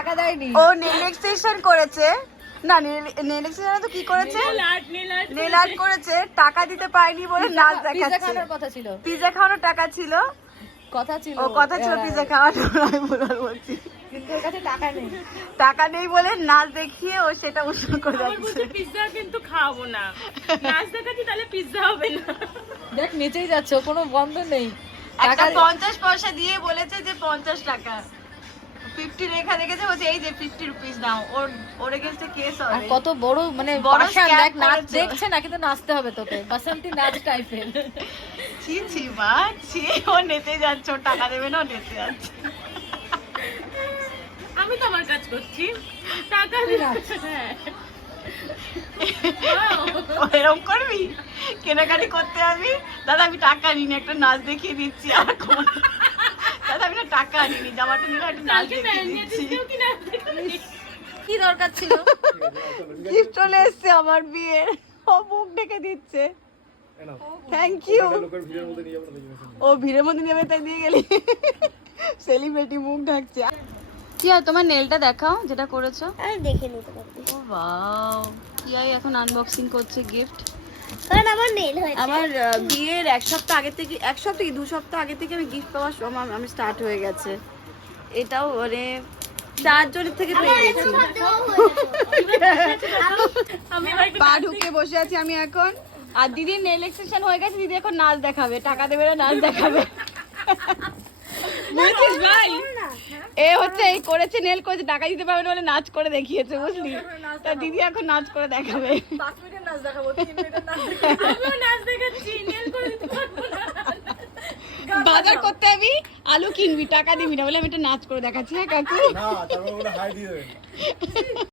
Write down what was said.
টাকা দেয়নি। ও nail extension করেছে না, নেল এক্সটেনশন তো কি করেছে, নেল আর্ট করেছে, টাকা দিতে পাইনি বলে নাচ পিজ্জা দেখাচ্ছে। খাওয়ার কথা ছিল, পিজ্জা খাওয়ানোর টাকা ছিল, কথা ছিল, ও কথা ছিল পিজ্জা খাওয়ানোর, আমি বলছি কিন্তু ওর কাছে টাকা নেই। টাকা নেই বলে নাচ দেখিয়ে ও সেটা উৎসব করে যাচ্ছে। পিজ্জা কিন্তু খাওয়াবো না, নাচ দেখাচ্ছি তাহলে পিজ্জা হবে না। দেখ নেচেই যাচ্ছে, ও কোনো বন্ধ নেই। একটা টাকা 50 পয়সা দিয়ে বলেছে যে 50 টাকা, 50 রেখা রেখেছে, বলছে এই যে 50 রুপিস নাও, ওর এগেইনস্টে কেস আর হবে। কত বড় মানে বড় পাশান, scam দেখ নাচ করেছে। দেখছে না কিন্তু নাচতে হবে তোকে, বাসন্তী নাচ টাইপের। ছি ছি মা ছি, ও নেচে যাচ্ছে, ও টাকা দেবে না, ও নেচে যাচ্ছে। আমি তো আমার কাজ করছি, টাকা দিচ্ছি। হ্যাঁ ও এরকম করবি, কেনাকাটি করতে যাবি, দাদা আমি টাকা নিনি, একটা নাচ দেখিয়ে দিচ্ছি। আর দাদা আমি না টাকা নিনি, জামাটা নিলে একটা নাচ দেখিয়ে দিচ্ছি। কি দরকার ছিল? গিফট চলে এসছে আমার বিয়ে, ও মুখ ঢেকে দিচ্ছে। Thank you. ও ভিড়ের মধ্যে নিয়ে তাই দিয়ে গেলি, সেলিব্রিটি মুখ ঢাকছে। কি হয় তোমার নেলটা দেখাও যেটা করেছো। আর দেখে নিতে পারবি, ও ওয়াও, কি হয় এখন আনবক্সিং করছে গিফট। কারণ আমার নেল হয়েছে। আমার বিয়ের 1 সপ্তাহ আগে থেকে, 1 সপ্তাহ কি 2 সপ্তাহ আগে থেকে আমি গিফট পাওয়ার সময় আমি স্টার্ট হয়ে গেছে। এটাও মানে 4 জনের থেকে পেয়ে গেছি। পা ঢুকে বসে আছি আমি এখন, আর দিদির নেল এক্সটেনশন হয়ে গেছে, দিদি এখন নাচ দেখাবে, টাকা দেবে না, নাচ দেখাবে। বুঝছিস ভাই, এ হচ্ছে এই করেছে, নেল করেছে, টাকা দিতে পারবে না বলে নাচ করে দেখিয়েছে, বুঝলি? তা দিদি এখন নাচ করে দেখাবে। 5 মিনিটের নাচ দেখাবো, 3 মিনিটের নাচ দেখাবো। আমিও নাচ দেখাচ্ছি, নেল করে দিতে পারবো না। বাজার করতে যাবি, আলু কিনবি, টাকা দিবি না বলে আমি একটা নাচ করে দেখাচ্ছি। হ্যাঁ কাকু, না তারপর হাই দিয়ে দেবেন।